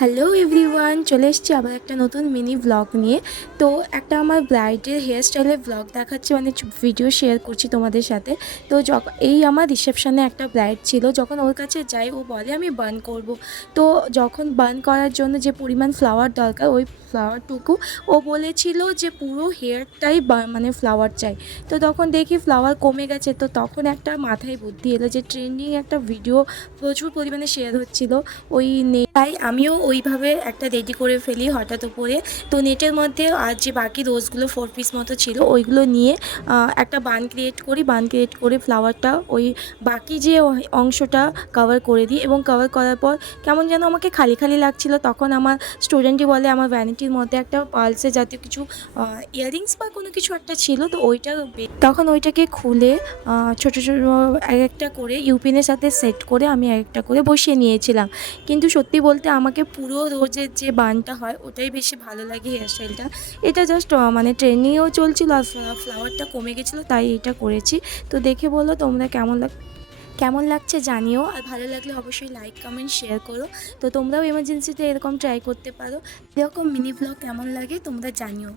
Hello everyone, চলে এসেছি আবার একটা নতুন মিনি ব্লগ নিয়ে। তো একটা আমার ব্রাইডের হেয়ার স্টাইলের ব্লগ দেখাচ্ছি, মানে ভিডিও শেয়ার করছি তোমাদের সাথে। তো এই আমার রিসেপশনে একটা ব্রাইড ছিল, যখন ওর কাছে যাই ও বলে আমি বার্ন করব। তো যখন বার্ন করার জন্য যে পরিমাণ ফ্লাওয়ার দরকার, ওই ফ্লাওয়ারটুকু ও বলেছিল যে পুরো হেয়ারটাই মানে ফ্লাওয়ার চাই। তো তখন দেখি ফ্লাওয়ার কমে গেছে। তো তখন একটা মাথায় বুদ্ধি এলো যে ট্রেন্ডিং একটা ভিডিও প্রচুর পরিমাণে শেয়ার হচ্ছিল ওই তাই আমিও ওইভাবে একটা রেডি করে ফেলি হঠাৎ করে। তো নেটের মধ্যে আর যে বাকি রোজগুলো 4 পিস মতো ছিল ওইগুলো নিয়ে একটা বান ক্রিয়েট করি। বান ক্রিয়েট করে ফ্লাওয়ারটা ওই বাকি যে অংশটা কভার করে দিই, এবং কভার করার পর কেমন যেন আমাকে খালি খালি লাগছিল। তখন আমার স্টুডেন্টই বলে আমার ভ্যানিটির মধ্যে একটা পালসে জাতীয় কিছু ইয়াররিংস বা কোনো কিছু একটা ছিল, তো ওইটা তখন ওইটাকে খুলে ছোটো ছোটো এক একটা করে ইউপিনের সাথে সেট করে আমি এক একটা করে বসিয়ে নিয়েছিলাম। কিন্তু সত্যি বলতে আমাকে পুরো রোজের যে বানটা হয় ওটাই বেশি ভালো লাগে হেয়ার স্টাইলটা। এটা জাস্ট মানে ট্রেনিংয়েও চলছিল, আর ফ্লাওয়ারটা কমে গেছিলো তাই এটা করেছি। তো দেখে বলো তোমরা কেমন লাগছে জানিও, আর ভালো লাগলে অবশ্যই লাইক কমেন্ট শেয়ার করো। তো তোমরাও এমার্জেন্সিতে এরকম ট্রাই করতে পারো। এরকম মিনি ব্লগ কেমন লাগে তোমরা জানিও।